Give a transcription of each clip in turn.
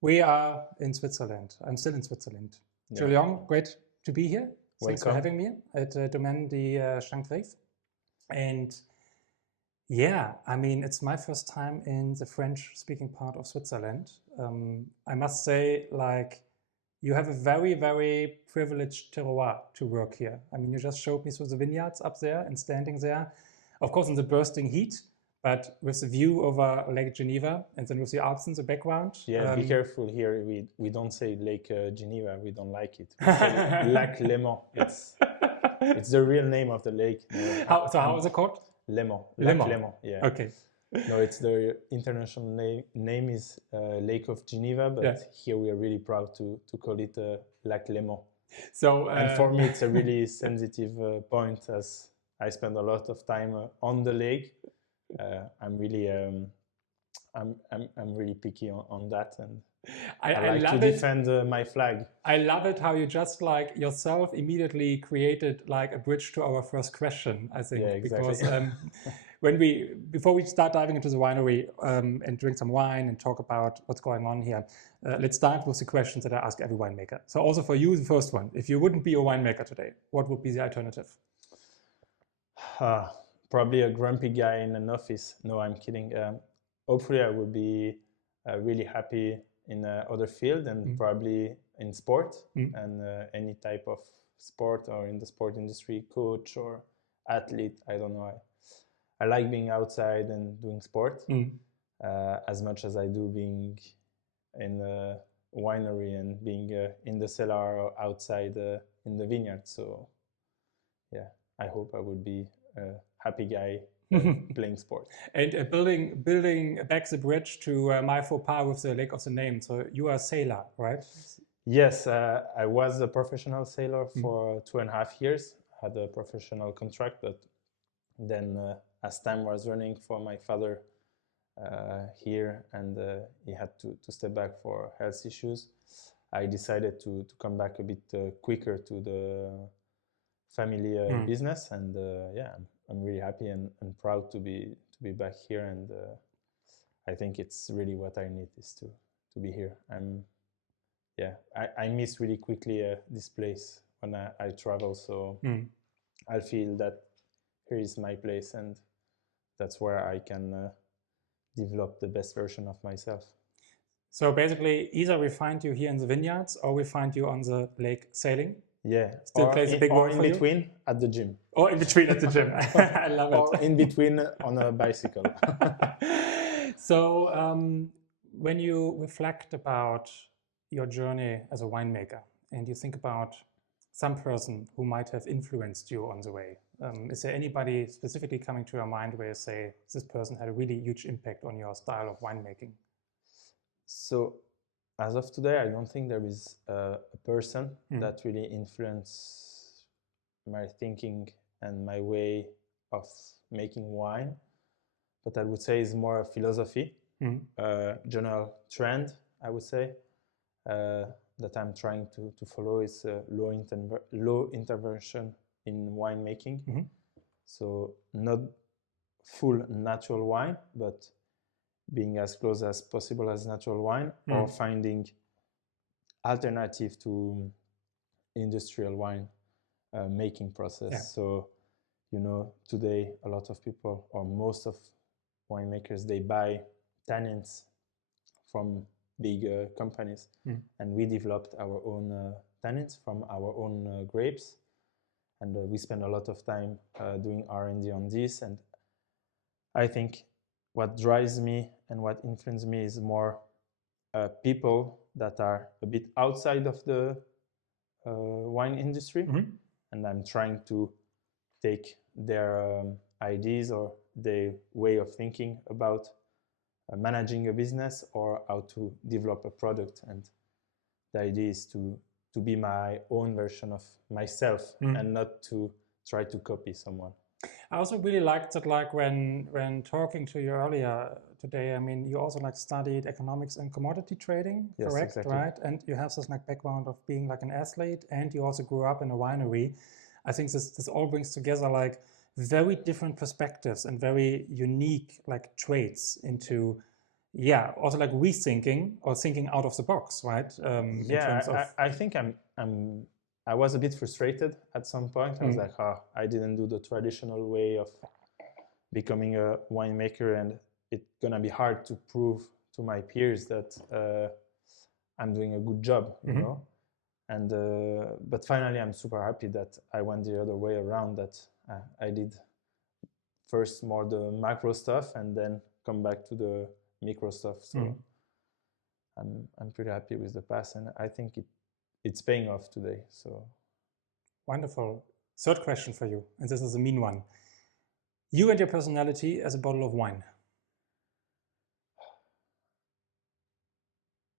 We are in Switzerland. I'm still in Switzerland. Yeah. Julien, great to be here. Thanks for Welcome. having me at Domaine de Chantegrive. And yeah, I mean, it's my first time in the French-speaking part of Switzerland. I must say, like, you have a very, very privileged terroir to work here. I mean, you just showed me through the vineyards up there and standing there, of course, in the bursting heat, but with the view over Lake Geneva and then with the Alps in the background. Yeah, be careful here. We don't say Lake Geneva. We don't like it. We say Lac Léman. It's the real name of the lake. No, how is it called? Léman. Léman. Lac Léman. Yeah. Okay. No, it's the international name is Lake of Geneva, but Yeah. here we are really proud to call it Lac Léman. So, and for me, it's a really sensitive point, as I spend a lot of time on the lake. I'm really picky on that, and I like to defend my flag. I love it how you just like yourself immediately created like a bridge to our first question, I think. Yeah, exactly. Because before we start diving into the winery and drink some wine and talk about what's going on here, let's start with the questions that I ask every winemaker. So also for you, the first one, if you wouldn't be a winemaker today, what would be the alternative? Probably a grumpy guy in an office. No, I'm kidding. Hopefully I would be really happy in other field and probably in sport and any type of sport, or in the sport industry, coach or athlete. I don't know. I like being outside and doing sport as much as I do being in a winery and being in the cellar or outside in the vineyard. So yeah, I hope I would be a happy guy playing sport. And building back the bridge to my faux pas with the lake of the name. So you are a sailor, right? Yes, I was a professional sailor for 2.5 years. I had a professional contract, but then as time was running for my father here, and he had to step back for health issues, I decided to come back a bit quicker to the family business, and yeah, I'm really happy and proud to be back here, and I think it's really what I need is to be here. I miss really quickly this place when I travel, so I feel that here is my place, and that's where I can develop the best version of myself. So basically, either we find you here in the vineyards, or we find you on the lake sailing. Yeah, still plays a big role for you. Or in between at the gym. Or in between at the gym. I love it. Or in between on a bicycle. So when you reflect about your journey as a winemaker, and you think about some person who might have influenced you on the way, is there anybody specifically coming to your mind where you say this person had a really huge impact on your style of winemaking? So as of today, I don't think there is a person that really influenced my thinking and my way of making wine, but I would say it's more a philosophy, general trend, I would say, that I'm trying to follow is low intervention in winemaking. So not full natural wine, but being as close as possible as natural wine, or finding alternative to industrial wine making process. Yeah. So, you know, today a lot of people, or most of winemakers, they buy tannins from big companies, and we developed our own tannins from our own grapes, and we spend a lot of time doing R&D on this. And I think what drives me and what influences me is more people that are a bit outside of the wine industry, and I'm trying to take their ideas or their way of thinking about managing a business or how to develop a product. And the idea is to be my own version of myself and not to try to copy someone. I also really liked that, like when talking to you earlier today, I mean, you also like studied economics and commodity trading, yes, correct? Exactly. Right? And you have this like background of being like an athlete, and you also grew up in a winery. I think this all brings together like very different perspectives and very unique like traits into yeah, also like rethinking or thinking out of the box, right? In terms of I think I was a bit frustrated at some point. I was like, oh, I didn't do the traditional way of becoming a winemaker, and it's gonna be hard to prove to my peers that I'm doing a good job, you know. And but finally, I'm super happy that I went the other way around. That I did first more the macro stuff, and then come back to the micro stuff. So I'm pretty happy with the path, and I think it's paying off today. So wonderful. Third question for you, and this is a mean one. You and your personality as a bottle of wine.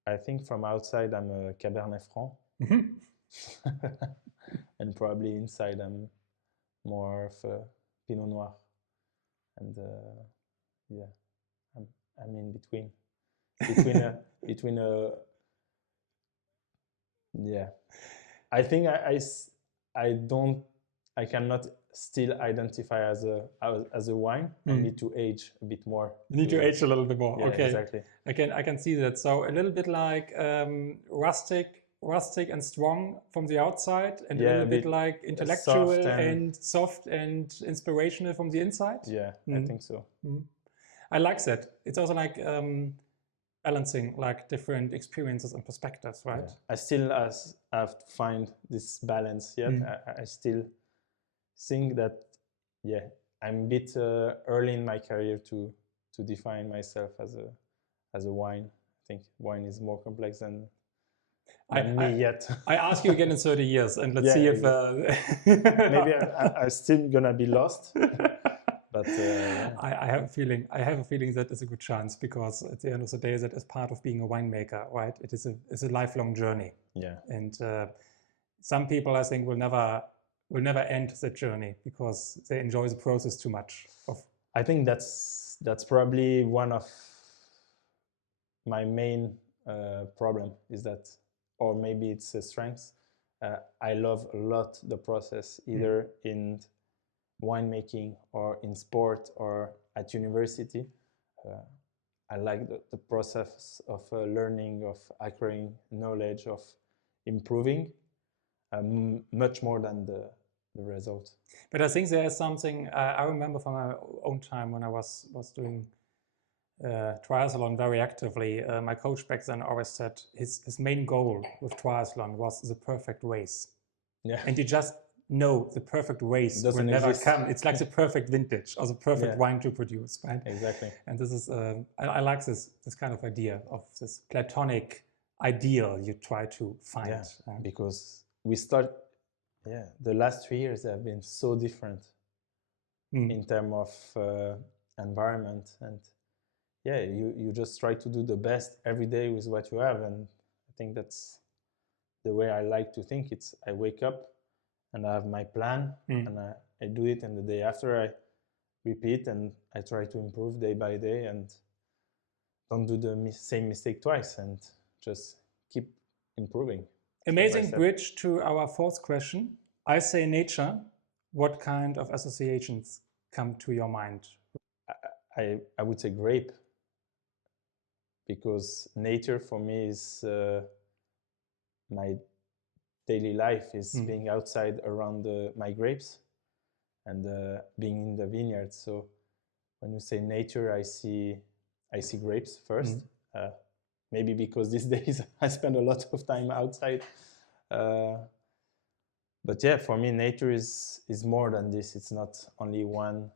I think from outside I'm a Cabernet Franc, and probably inside I'm more of a Pinot Noir, and yeah, I'm in between yeah. I think I cannot still identify as a wine. I need to age a bit more. You need to age a little bit more. Yeah, okay, exactly. I can see that. So a little bit like rustic and strong from the outside, and a little bit like intellectual and soft and inspirational from the inside. Yeah, I think so. I like that. It's also like balancing like different experiences and perspectives, right? Yeah. I still have to find this balance yet. I still think that, yeah, I'm a bit early in my career to define myself as a wine. I think wine is more complex than me yet. I ask you again in 30 years, and let's see if maybe I'm still gonna be lost. But I have a feeling that is a good chance, because at the end of the day, that is part of being a winemaker, right? It's a lifelong journey. Yeah. And some people, I think, will never end that journey because they enjoy the process too much. I think that's probably one of my main problem, is that, or maybe it's a strength. I love a lot the process, either in winemaking or in sport or at university. I like the process of learning, of acquiring knowledge, of improving, much more than the result. But I think there is something I remember from my own time when I was doing triathlon very actively. My coach back then always said his main goal with triathlon was the perfect race. Yeah. And you just know the perfect race will never come. It's like the perfect vintage or the perfect wine to produce, right? Exactly. And this is I like this kind of idea of this platonic ideal you try to find. Yeah, because we start. Yeah, the last 3 years have been so different in terms of environment, and yeah, you just try to do the best every day with what you have, and I think that's the way I like to think. It's I wake up and I have my plan, and I do it, and the day after I repeat, and I try to improve day by day, and don't do the same mistake twice, and just keep improving. Amazing bridge to our fourth question. I say nature. What kind of associations come to your mind? I would say grape, because nature for me is my daily life, is being outside around my grapes and being in the vineyard. So when you say nature, I see grapes first. Maybe because these days I spend a lot of time outside. But yeah, for me, nature is more than this. It's not only one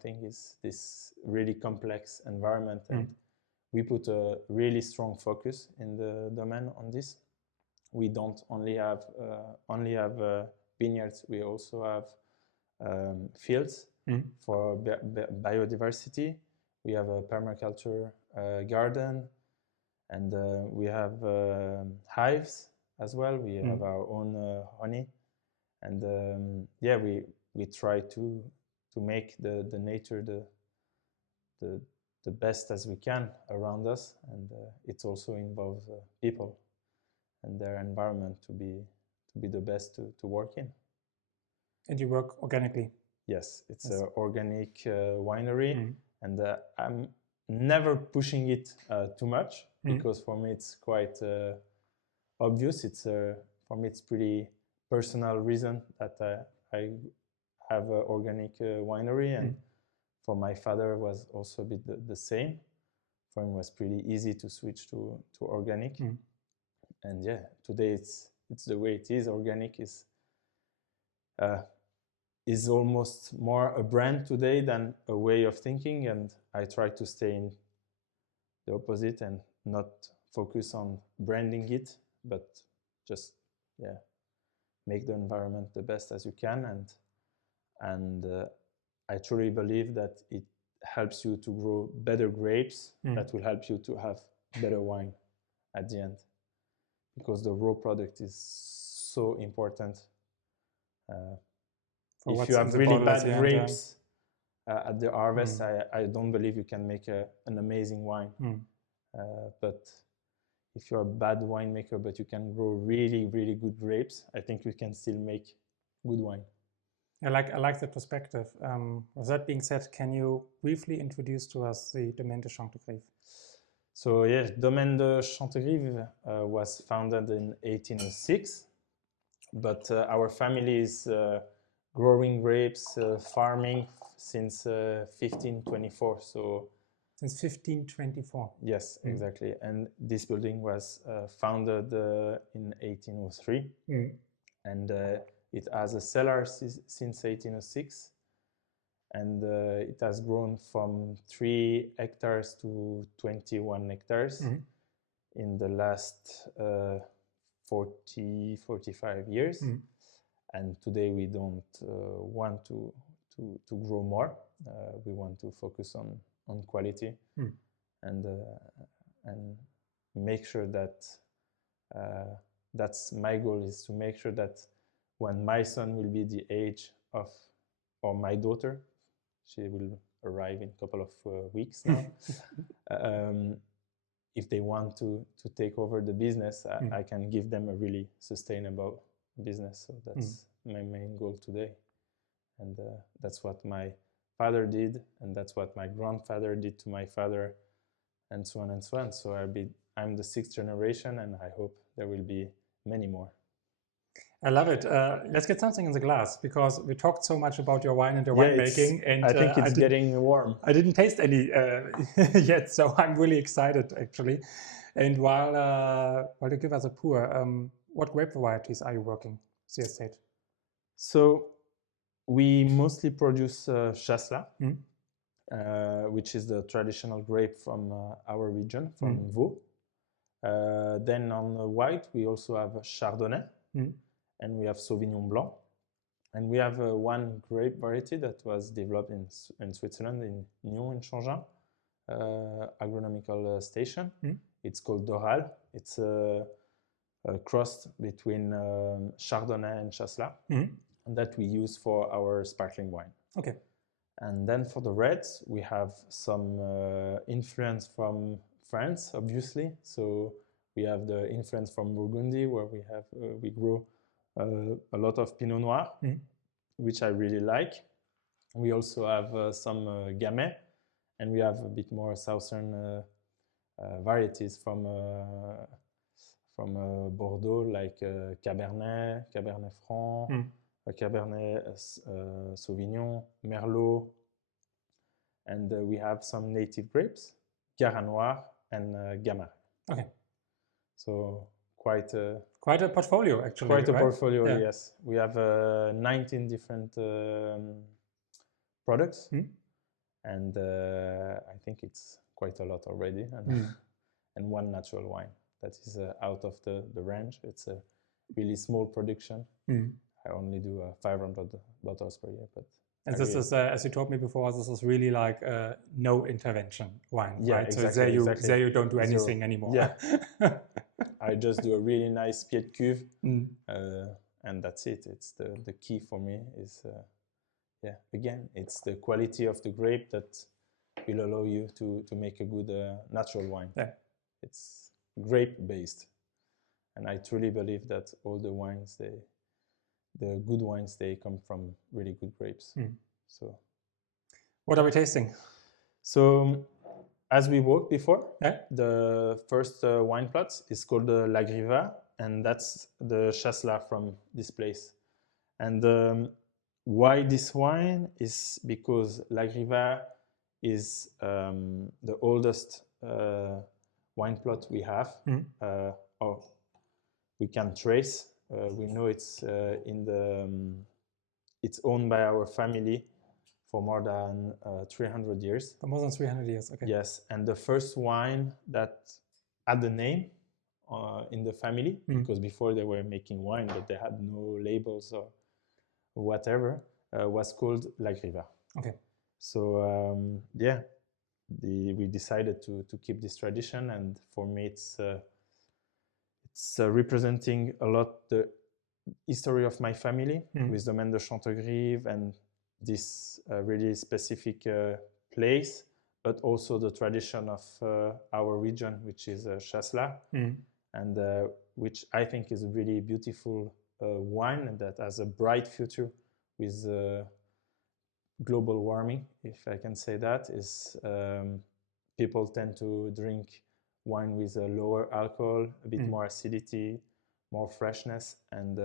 thing. It's this really complex environment, and we put a really strong focus in the domain on this. We don't only have vineyards. We also have fields for biodiversity. We have a permaculture garden, and we have hives as well. We have our own honey, and yeah, we try to make the nature the best as we can around us, and it also involves people and their environment to be the best to work in. And you work organically? Yes, it's an organic winery, and never pushing it too much, because for me it's quite obvious. It's for me it's pretty personal reason that I have an organic winery, and for my father was also a bit the same. For him it was pretty easy to switch to organic, and yeah, today it's the way it is. Organic is almost more a brand today than a way of thinking, and I try to stay in the opposite and not focus on branding it, but just make the environment the best as you can, and I truly believe that it helps you to grow better grapes that will help you to have better wine at the end, because the raw product is so important. If you have really bad grapes at the harvest, I don't believe you can make an amazing wine. But if you're a bad winemaker, but you can grow really, really good grapes, I think you can still make good wine. I like the perspective. With that being said, can you briefly introduce to us the Domaine de Chantegrive? So yes, Domaine de Chantegrive was founded in 1806, but our family is growing grapes, farming since 1524. So since 1524. Yes, exactly. And this building was founded in 1803, and it has a cellar since 1806, and it has grown from 3 hectares to 21 hectares in the last 45 years. And today we don't want to grow more. We want to focus on quality and make sure that that's my goal, is to make sure that when my son will be the age of, or my daughter, she will arrive in a couple of weeks now, if they want to take over the business, I can give them a really sustainable business. So that's my main goal today, and that's what my father did, and that's what my grandfather did to my father, and so on and so on. So I'm the 6th generation, and I hope there will be many more. I love it. Let's get something in the glass, because we talked so much about your wine and your winemaking, and I think it's getting warm. I didn't taste any yet, so I'm really excited actually. And while you give us a pour, what grape varieties are you working, the estate? So we mostly produce Chasselas, which is the traditional grape from our region, from Vaud. Then on the white, we also have Chardonnay, and we have Sauvignon Blanc. And we have one grape variety that was developed in Switzerland, in Nyon in Changin, agronomical station. It's called Doral. It's a cross between Chardonnay and Chasselas, and that we use for our sparkling wine. Okay. And then for the reds, we have some influence from France, obviously. So we have the influence from Burgundy, where we grow a lot of Pinot Noir, which I really like. We also have some Gamay, and we have a bit more southern varieties from Bordeaux, like Cabernet Franc, Cabernet Sauvignon, Merlot, and we have some native grapes, Garra Noir and Gamay. Okay. So quite a portfolio, actually. Quite a portfolio, yes. We have 19 different products, and I think it's quite a lot already, and one natural wine that is out of the range. It's a really small production. I only do 500 bottles per year, but. And this is, as you told me before, this is really like no intervention wine, right? Exactly, so there you don't do anything anymore. Yeah. I just do a really nice pied de cuve, and that's it. It's the key for me is, again, it's the quality of the grape that will allow you to make a good natural wine. Yeah. It's grape-based, and I truly believe that all the wines, the good wines, they come from really good grapes. So, what are we tasting? So, as we walked before, Yeah. the first wine plot is called La Grivaz, and that's the Chasselas from this place. And why this wine is because La Grivaz is the oldest wine plot we have, or we can trace. We know it's it's owned by our family for more than 300 years. For more than 300 years, okay. Yes, and the first wine that had the name in the family, because before they were making wine, but they had no labels or whatever, was called La Grivaz. Okay. So yeah, we decided to keep this tradition, and for me it's representing a lot the history of my family with Domaine de Chantegrive and this really specific place, but also the tradition of our region, which is Chasselas, and which I think is a really beautiful wine that has a bright future with global warming, if I can say that. Is people tend to drink wine with a lower alcohol, a bit more acidity, more freshness, and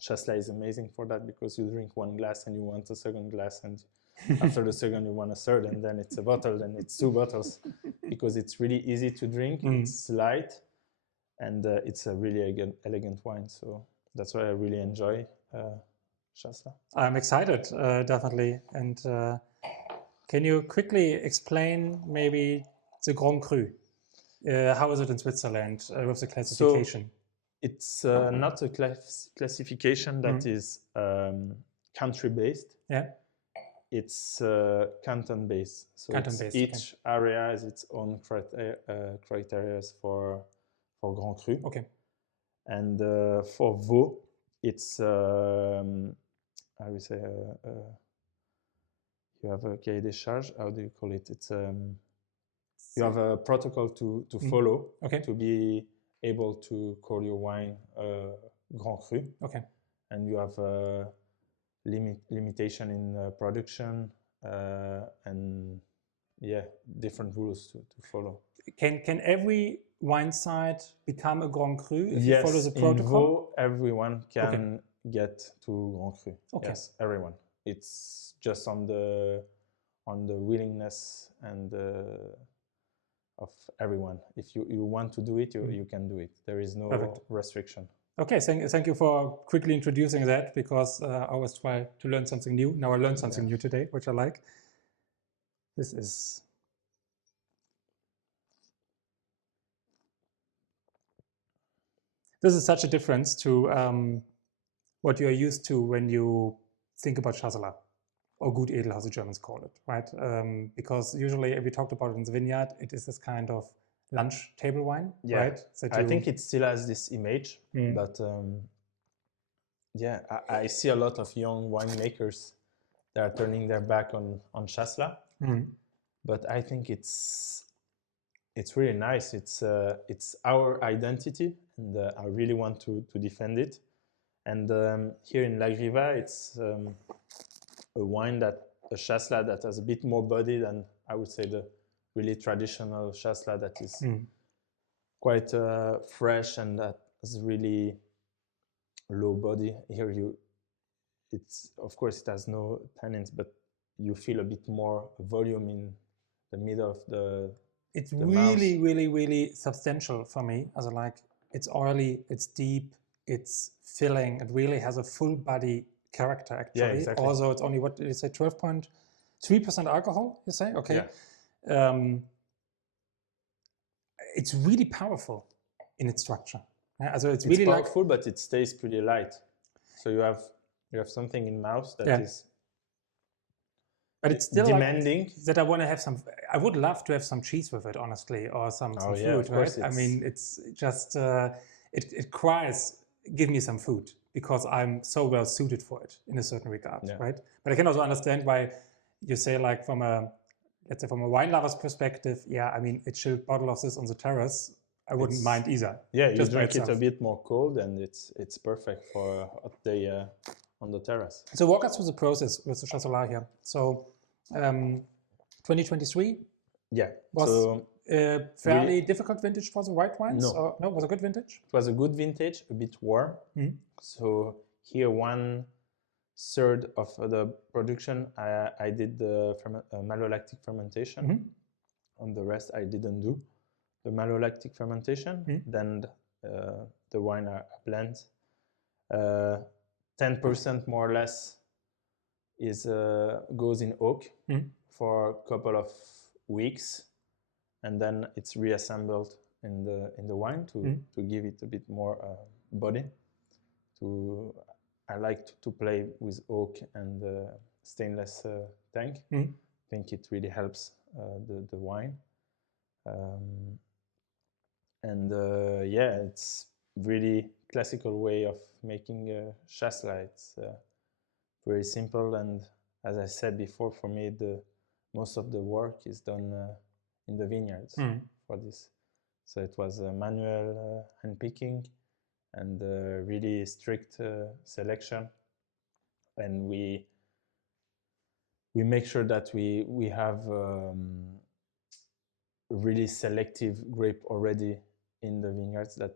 Chasselas is amazing for that, because you drink one glass and you want a second glass, and after the second you want a third, and then it's a bottle, then it's 2 bottles, because it's really easy to drink, it's light, and it's a really elegant wine. So that's why I really enjoy Chasselas. I'm excited, definitely. And can you quickly explain maybe the Grand Cru? How is it in Switzerland with the classification? So it's not a classification that is country-based. Yeah. It's canton-based. So Canton-based, each area has its own criteria for Grand Cru. Okay. And for Vaud, it's I would say you have a cahier des charges. How do you call it? It's you have a protocol to follow to be able to call your wine Grand Cru. Okay. And you have a limitation in production and different rules to follow. Can every wine site become a Grand Cru if yes, you follow the in protocol? Vaud, everyone can get to Grand Cru. Okay. Yes, everyone. It's just on the willingness and of everyone. If you want to do it, you can do it. There is no restriction. Okay, thank you for quickly introducing that, because I always try to learn something new. Now I learned something new today, which I like. This is such a difference to what you are used to when you think about Chasselas, or Gut Edel, how the Germans call it, right? Because usually, if we talked about it in the vineyard, it is this kind of lunch table wine, right? I think it still has this image, but I see a lot of young winemakers that are turning their back on Chasselas, but I think it's really nice. It's our identity, and I really want to defend it. And here in La Grivaz, it's a wine a Chasselas that has a bit more body than, I would say, the really traditional Chasselas that is quite fresh and that has really low body. Here it's of course it has no tannins, but you feel a bit more volume in the middle of the. It's really, really, really substantial for me. As like, it's oily, it's deep, it's filling. It really has a full body character, actually. Yeah, exactly. Also, it's only, what did you say, 12.3% alcohol, you say? Okay. Yeah. It's really powerful in its structure. Yeah, so it's really powerful, but it stays pretty light. So you have something in mouth that is. But it's still demanding. Like that I want to have some. I would love to have some cheese with it, honestly, or some food, right? I mean, it's just it cries, give me some food, because I'm so well suited for it in a certain regard, right? But I can also understand why you say, like, from a, let's say, from a wine lover's perspective, I mean, a chilled bottle of this on the terrace, I wouldn't mind either. Yeah, you drink it a bit more cold, and it's perfect for a hot day on the terrace. So walk us through the process with the Chasselas here. So 2023, Yeah. Was So fairly really, difficult vintage for the white wines? no. Or, no, was a good vintage? It was a good vintage, a bit warm. So here 1/3 of the production I did the malolactic fermentation. On the rest I didn't do the malolactic fermentation. Then the wine are blend. 10% more or less is goes in oak for a couple of weeks, and then it's reassembled in the wine to give it a bit more body. I like to play with oak and stainless tank. I think it really helps the wine. Yeah, it's really classical way of making Chasselas. It's very simple, and as I said before, for me most of the work is done in the vineyards for this. So it was manual hand picking and really strict selection, and we make sure that we have really selective grape already in the vineyards, that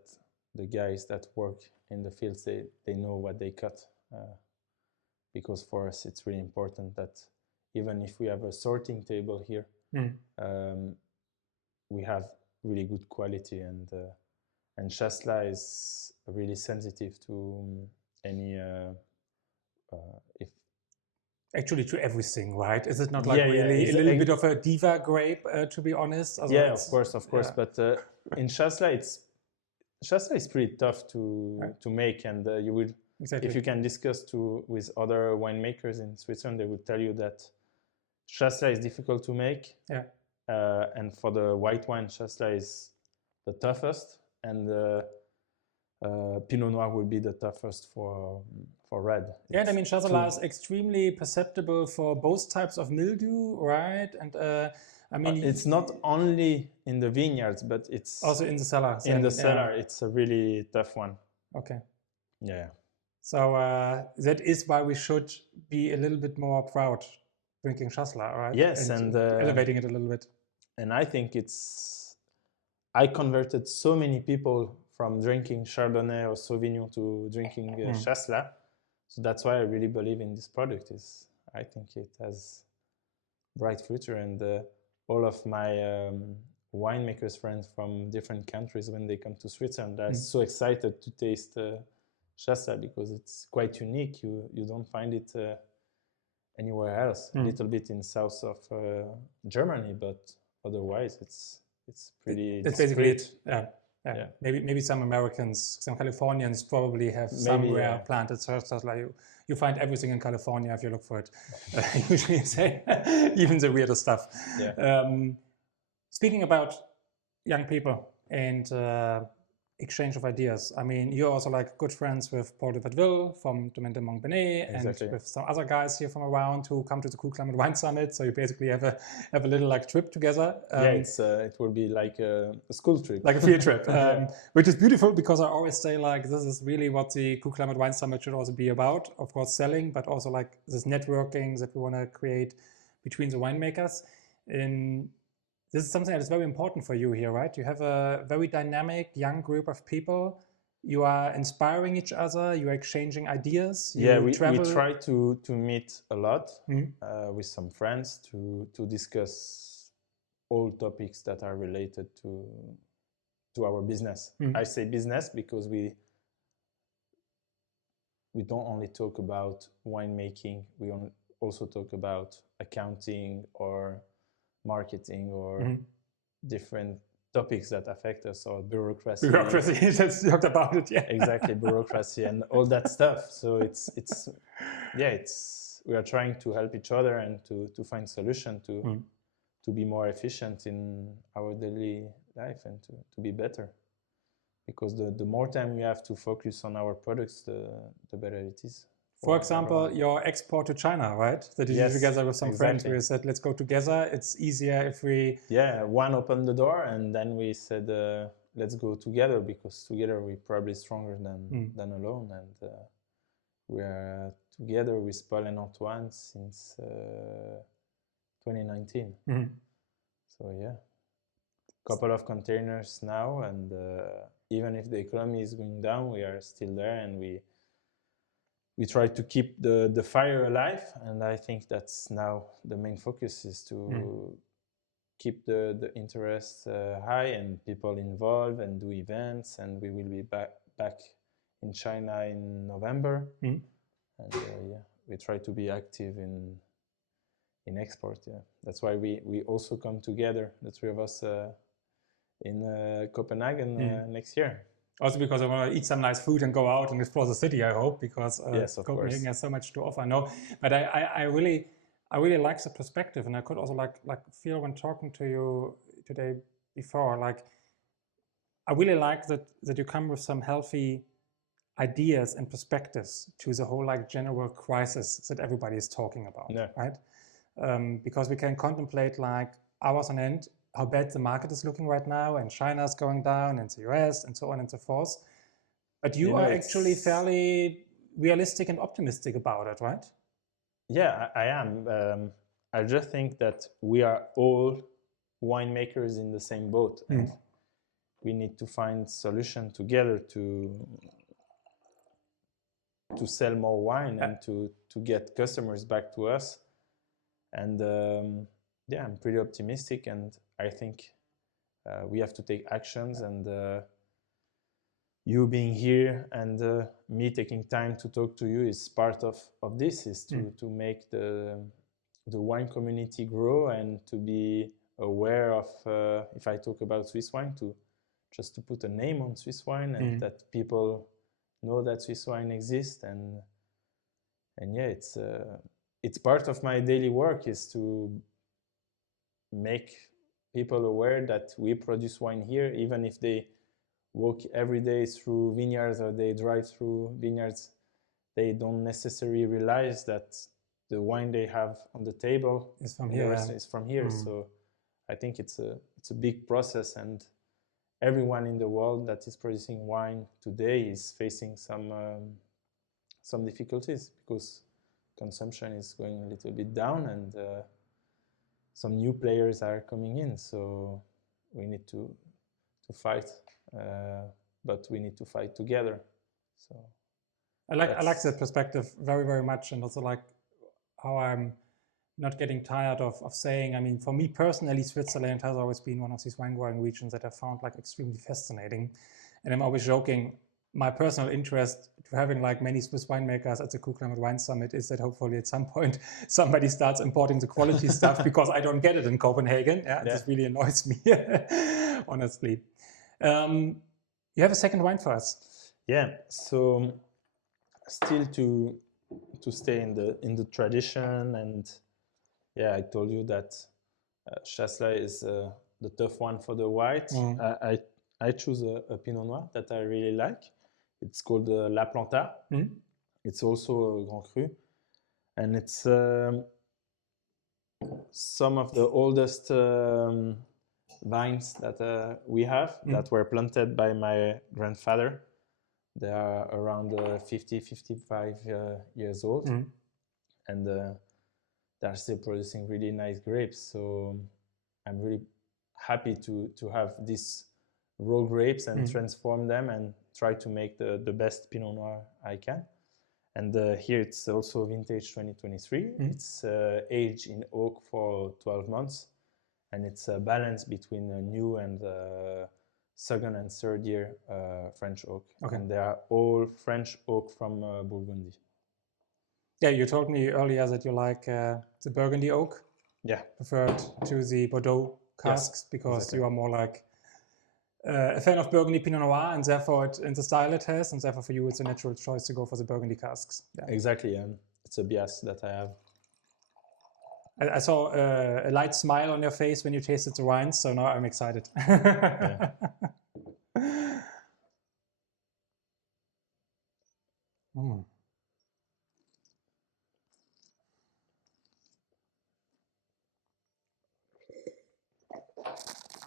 the guys that work in the fields, they know what they cut, because for us it's really important that even if we have a sorting table here, we have really good quality, and Chasselas is really sensitive to any if actually to everything, right? Is it not like Yeah, really a little bit of a diva grape, to be honest? Also, yeah, of course. yeah. But in Chasselas is pretty tough to make, and you will, Exactly. if you can discuss with other winemakers in Switzerland, they will tell you that Chasselas is difficult to make. Yeah. And for the white wine, Chasselas is the toughest, and Pinot Noir will be the toughest for red. Yeah, I mean, Chasselas is extremely perceptible for both types of mildew, right? And I mean, it's not only in the vineyards, but it's also in the cellar. In the cellar, it's a really tough one. Okay. Yeah. So that is why we should be a little bit more proud drinking Chasselas, right? Yes, and elevating it a little bit. And I think I converted so many people from drinking Chardonnay or Sauvignon to drinking Chasselas. So that's why I really believe in this product. I think it has bright future, and all of my winemakers friends from different countries, when they come to Switzerland, they're so excited to taste Chasselas, because it's quite unique. You don't find it anywhere else. A little bit in south of Germany, but otherwise it's pretty. That's basically it. Yeah. Yeah. Maybe some Americans, some Californians probably have somewhere planted Chasselas. You find everything in California if you look for it. Usually say even the weirdest stuff. Yeah. Speaking about young people and exchange of ideas. I mean, you're also like good friends with Paul de Watteville from Domaine de Chantegrive, Exactly. and with some other guys here from around who come to the Cool Climate Wine Summit. So you basically have a little like trip together. It will be like a school trip, like a field trip, which is beautiful, because I always say like this is really what the Cool Climate Wine Summit should also be about. Of course, selling, but also like this networking that we want to create between the winemakers. This is something that is very important for you here, right? You have a very dynamic young group of people. You are inspiring each other. You are exchanging ideas. We try to meet a lot with some friends to discuss all topics that are related to our business. I say business because we don't only talk about winemaking. We also talk about accounting or marketing or different topics that affect us, or bureaucracy. Bureaucracy, let's talk about it. Yeah, exactly, bureaucracy and all that stuff. So we are trying to help each other and to find solution to be more efficient in our daily life and to be better. Because the more time we have to focus on our products, the better it is. For example, your export to China, right? That you did together with some friends. We said, let's go together. It's easier if we... Yeah, one opened the door, and then we said, let's go together, because together we're probably stronger than alone. And we are together with Paul and Antoine since 2019. So yeah, couple of containers now, and even if the economy is going down, we are still there, and we try to keep the fire alive. And I think that's now the main focus, is to keep the interest high and people involved and do events. And we will be back in China in November. And yeah, we try to be active in export. Yeah, that's why we also come together, the three of us, in Copenhagen next year. Also because I want to eat some nice food and go out and explore the city, I hope, because yes, of Copenhagen course. has so much to offer. No, but I really like the perspective, and I could also like feel when talking to you today before, like I really like that you come with some healthy ideas and perspectives to the whole like general crisis that everybody is talking about, right? Because we can contemplate like hours on end how bad the market is looking right now, and China's going down, and the US, and so on and so forth. But you are actually fairly realistic and optimistic about it, right? Yeah, I am. I just think that we are all winemakers in the same boat, and we need to find solution together to sell more wine and to get customers back to us. And yeah, I'm pretty optimistic, and I think we have to take actions. And you being here and me taking time to talk to you is part of this, is to make the wine community grow, and to be aware of, if I talk about Swiss wine, to put a name on Swiss wine, and that people know that Swiss wine exists. And yeah, it's part of my daily work, is to make people aware that we produce wine here, even if they walk every day through vineyards or they drive through vineyards. They don't necessarily realize that the wine they have on the table is from here. Is from here. So I think it's a big process, and everyone in the world that is producing wine today is facing some difficulties, because consumption is going a little bit down, and some new players are coming in. So we need to fight, but we need to fight together. So I like that perspective very, very much, and also like how I'm not getting tired of saying, I mean, for me personally, Switzerland has always been one of these wine growing regions that I found like extremely fascinating. And I'm always joking, my personal interest to having like many Swiss winemakers at the Cool Climate Wine Summit is that hopefully at some point somebody starts importing the quality stuff, because I don't get it in Copenhagen. Yeah, this really annoys me, honestly. You have a second wine for us. Yeah, so still to stay in the tradition, and yeah, I told you that Chasselas is the tough one for the white. I choose a Pinot Noir that I really like. It's called La Planta. It's also a Grand Cru, and it's some of the oldest vines that we have that were planted by my grandfather. They are around 50, 55 years old, and they're still producing really nice grapes. So I'm really happy to have these raw grapes and transform them and try to make the best Pinot Noir I can. And here it's also vintage 2023. It's aged in oak for 12 months. And it's a balance between a new and second and third year French oak. And they are all French oak from Burgundy. Yeah, you told me earlier that you like the Burgundy oak. Yeah. Preferred to the Bordeaux casks, because you are more like a fan of Burgundy Pinot Noir, and therefore in the style it has, and therefore for you it's a natural choice to go for the Burgundy casks. Yeah. Exactly, it's a bias that I have. I saw a light smile on your face when you tasted the wines, so now I'm excited.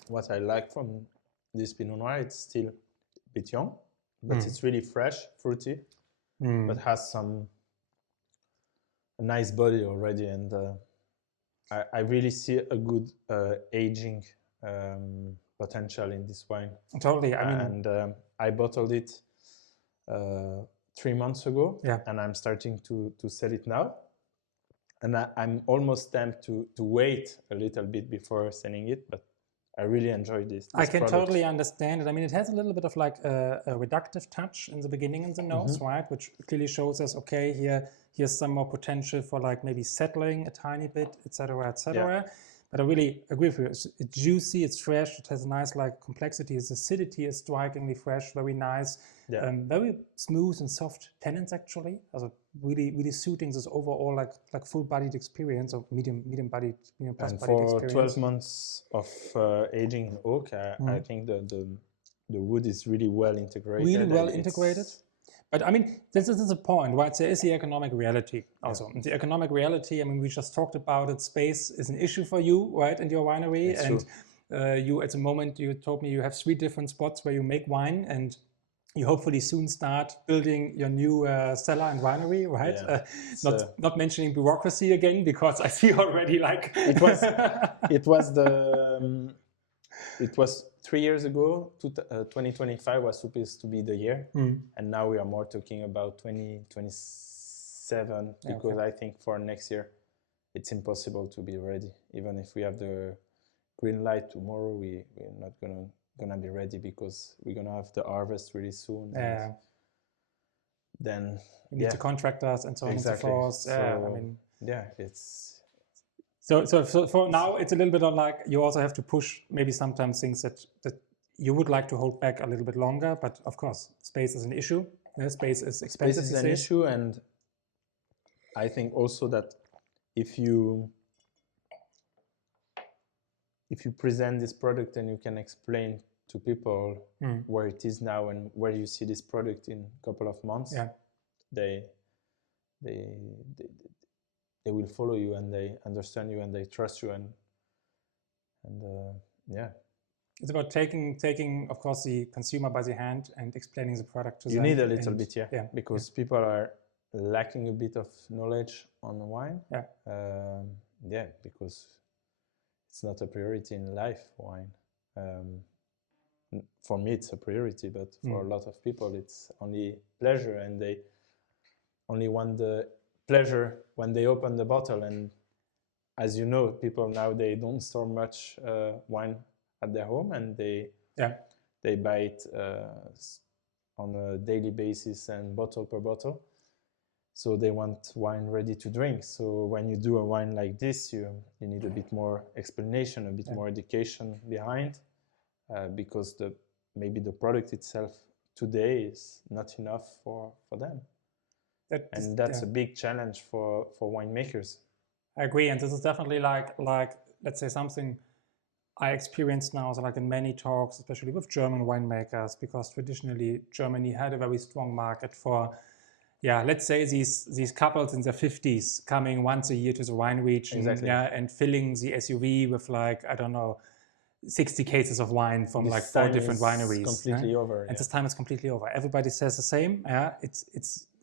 What I like from this Pinot Noir, it's still a bit young, but it's really fresh, fruity, but has a nice body already. And I really see a good aging potential in this wine. Totally. I mean, and I bottled it 3 months ago, yeah, and I'm starting to sell it now. And I'm almost tempted to wait a little bit before selling it, but I really enjoy this I can product. totally understand it. I mean, it has a little bit of like a reductive touch in the beginning in the nose, right? Which clearly shows us, okay, here's some more potential for like maybe settling a tiny bit, etc., etc. Yeah. But I really agree with you. It's juicy, it's fresh, it has a nice like complexity. Its acidity is strikingly fresh, very nice, Yeah. very smooth and soft tannins actually. Also really suiting this overall like full-bodied experience or medium-bodied, plus-bodied For experience. 12 months of aging in oak, I think the wood is really well integrated. Really well integrated. But I mean, this is the point, right? There is the economic reality also. Yeah. The economic reality, I mean, we just talked about it. Space is an issue for you, right, in your winery. It's and you, at the moment, you told me you have 3 different spots where you make wine, and you hopefully soon start building your new cellar and winery, right? Yeah. Not mentioning bureaucracy again, because I see already like it was 3 years ago. 2025 was supposed to be the year, and now we are more talking about 2027 because I think for next year it's impossible to be ready. Even if we have the green light tomorrow, we're not gonna be ready because we're gonna have the harvest really soon. Yeah. Then you need to contractors and so on and so forth. So, yeah, I mean, it's. So for now, it's a little bit on like you also have to push maybe sometimes things that you would like to hold back a little bit longer. But of course, space is an issue. Space is expensive. Space is an issue, and I think also that if you present this product and you can explain to people where it is now and where you see this product in a couple of months, they will follow you and they understand you and they trust you and it's about taking of course the consumer by the hand and explaining the product to them. You need a little bit, because people are lacking a bit of knowledge on wine. Because it's not a priority in life, wine. For me, it's a priority, but for a lot of people, it's only pleasure, and they only want the pleasure when they open the bottle. And as you know, people now, they don't store much wine at their home, and they buy it on a daily basis and bottle per bottle. So they want wine ready to drink. So when you do a wine like this, you need a bit more explanation, a bit more education behind, because maybe the product itself today is not enough for them. That's a big challenge for winemakers. I agree, and this is definitely like let's say something I experienced now, so like in many talks, especially with German winemakers, because traditionally Germany had a very strong market for, let's say these couples in their 50s coming once a year to the wine region, and filling the SUV with like, I don't know, 60 cases of wine from like 4 different wineries. Completely over. And this time it's completely over. Everybody says the same.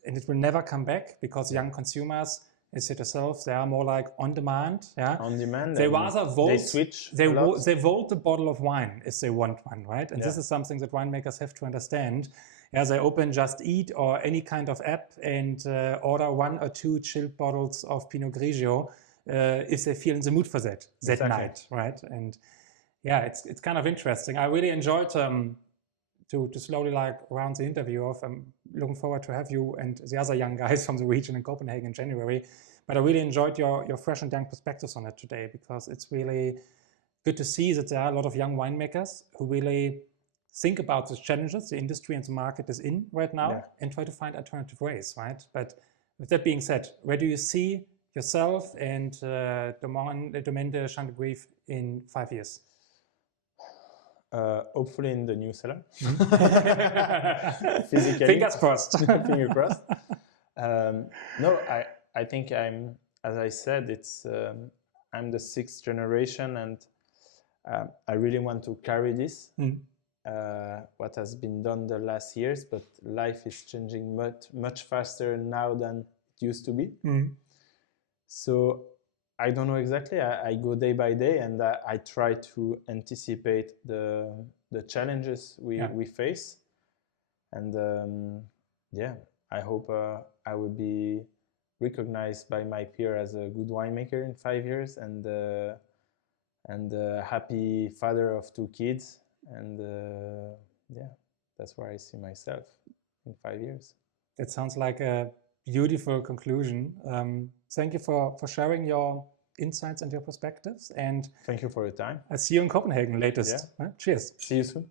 And it will never come back, because young consumers, as you yourself, they are more like on demand. On demand. They rather vote. They switch. They vote the bottle of wine if they want one, right? And this is something that winemakers have to understand. They open Just Eat or any kind of app and order 1 or 2 chilled bottles of Pinot Grigio if they feel in the mood for that night, right? And it's kind of interesting. I really enjoyed to slowly like round the interview off. I'm looking forward to have you and the other young guys from the region in Copenhagen in January. But I really enjoyed your fresh and young perspectives on it today, because it's really good to see that there are a lot of young winemakers who really think about the challenges the industry and the market is in right now and try to find alternative ways, right? But with that being said, where do you see yourself and Domaine de Chantegrive in 5 years? Hopefully in the new cellar. Physically. Fingers crossed. Finger crossed. No, I think as I said, I'm the 6th generation, and I really want to carry this, what has been done the last years, but life is changing much faster now than it used to be. So I don't know exactly. I go day by day, and I try to anticipate the challenges we face. And yeah, I hope I will be recognized by my peer as a good winemaker in 5 years, and a happy father of 2 kids. And yeah, that's where I see myself in 5 years. It sounds like a beautiful conclusion. Thank you for sharing your insights and your perspectives. And thank you for your time. I'll see you in Copenhagen latest. Yeah. Cheers. See you soon.